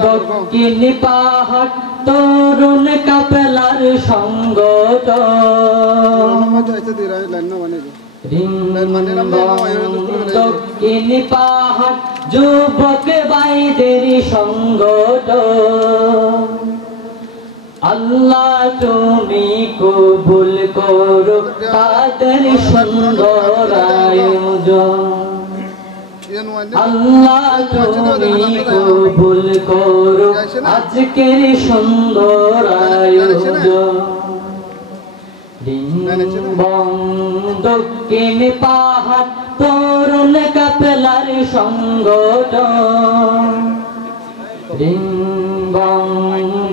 দক্ষিণ পাহাড় তরুণ কাপেলার সংগঠন দক্ষিণ পাহাড় যুবক ভাইদের সংগঠন আল্লাহ তুমি কবুল করো তাদের সুন্দর আয়োজন আল্লাহ তুমি কবুল করো আজকের সুন্দর আয়োজন দক্ষিণ পাহাড় তরুণ কাপেলার সংগঠন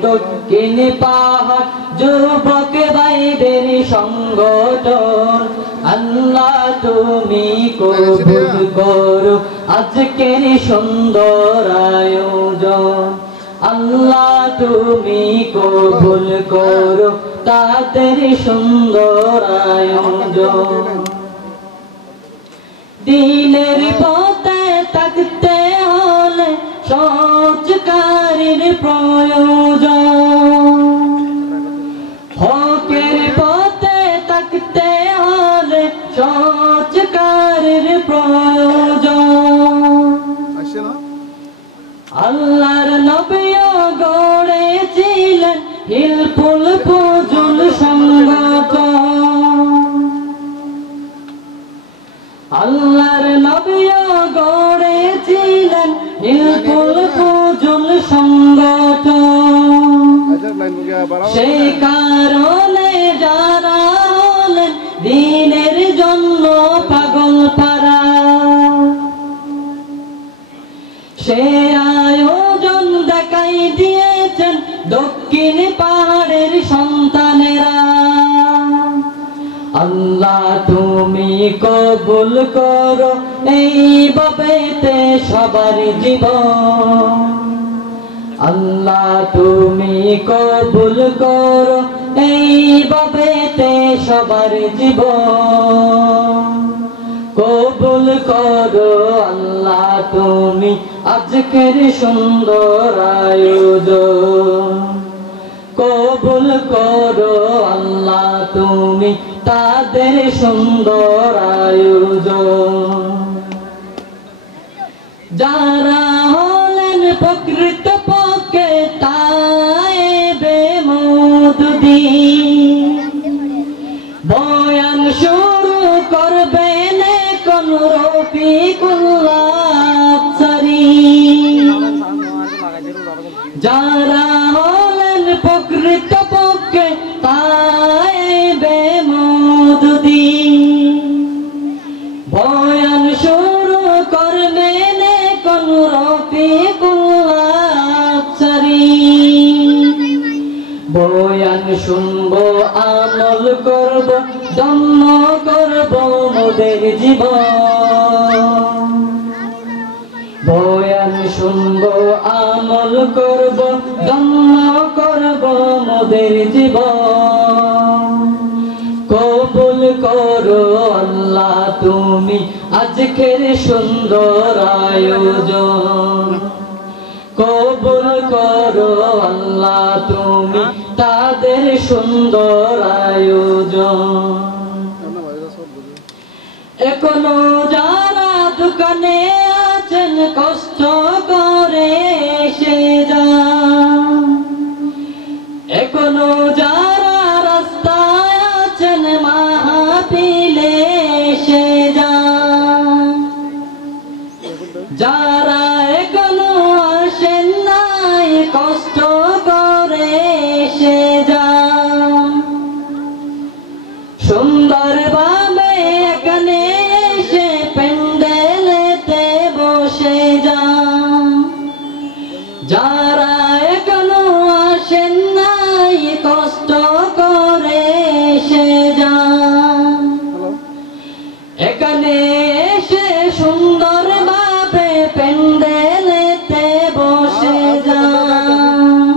দক্ষিণ পাহাড় যুবক ভাইদের সংগঠন আল্লাহ তুমি কবুল করো আজকের সুন্দর আয়োজন আল্লাহ তুমি কবুল করো তাদের সুন্দর আয়োজন দিনের পথে থাকতে হলে সৎকারের প্রয়োজন হকের পথে থাকতে হলে সৎকারের প্রয়োজন আল্লাহর নবীও গড়েছিলেন হিলফুল ফুজুল সংগঠন আল্লাহর নবীও গড়েছিলেন হিলফুল ফুজুল সংগঠন সেই কারণে যারা হলেন দ্বীনের জন্য পাগল পারা সে আয়োজন দেখাই দিয়েছেন দক্ষিণ পাহাড়ের সন্তানেরা আল্লাহ তুমি কবুল করো এইভাবেতে সবার জীবন আল্লাহ তুমি কবুল করো এইভাবেতে সবার জীবন কবুল করো আল্লাহ তুমি আজকের সুন্দর আয়োজন কবুল করো আল্লাহ তুমি তাদের সুন্দর আয়োজন যারা হলেন প্রকৃত পক্ষে তায়েবে মওদুদী বয়ান শুরু করবেন কোন রফিকুল্লাহ আফসারী যারা হলেন প্রকৃত পক্ষে তায়েবে মওদুদী বয়ান শুরু করবেন কোন রফিকুল্লাহ আফসারী বয়ান শুনবো আমল করব ধন্য করব মোদের জীবন বয়ান শুনবো আমল করব ধন্য করব মোদের জীবন কবুল করো আল্লাহ তুমি আজকের সুন্দর আয়োজন কবুল করো আল্লাহ তুমি তাদের সুন্দর আয়োজন এখনো যারা দোকানে আছেন কষ্ট করে এসে যান এখনো যারা রাস্তায় আছেন মাহফিলে এসে যান যারা এখনো আসেন নাই কষ্ট করে এসে যান সুন্দর ভাবে এখানে এসে প্যান্ডেলেতে বসে যান যারা এখনো আসেন নাই কষ্ট করে এসে যান এখানে এসে সুন্দর ভাবে প্যান্ডেলেতে বসে যান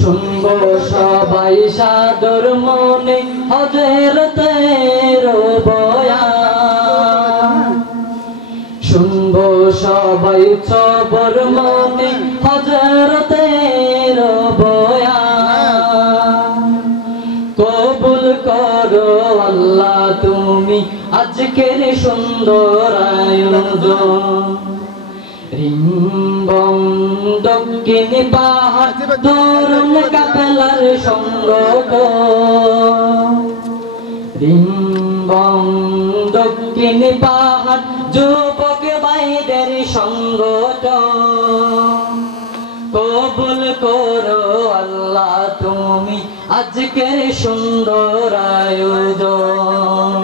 শুনবো সবাই সাদর মনে হযরতের বয়ান শুনবো সবাই সাজাইছো বরমনে হযরতের বয়ান কবুল করো আল্লাহ তুমি আজকের সুন্দর আয়োজন রিম্বম দক্ষিণ পাহাড় তরুণ কাফেলার সংগঠন রিম্বম দক্ষিণ পাহাড় যুবক ভাইদের সংগঠন কবুল করো আল্লাহ তুমি আজকের সুন্দর আয়োজন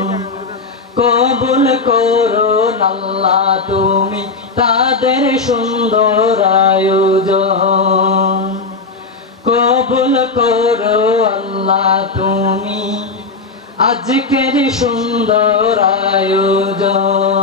কবুল করো আল্লাহ তুমি তাদের সুন্দর আয়োজন কবুল করো আল্লাহ তুমি আজকের সুন্দর আয়োজন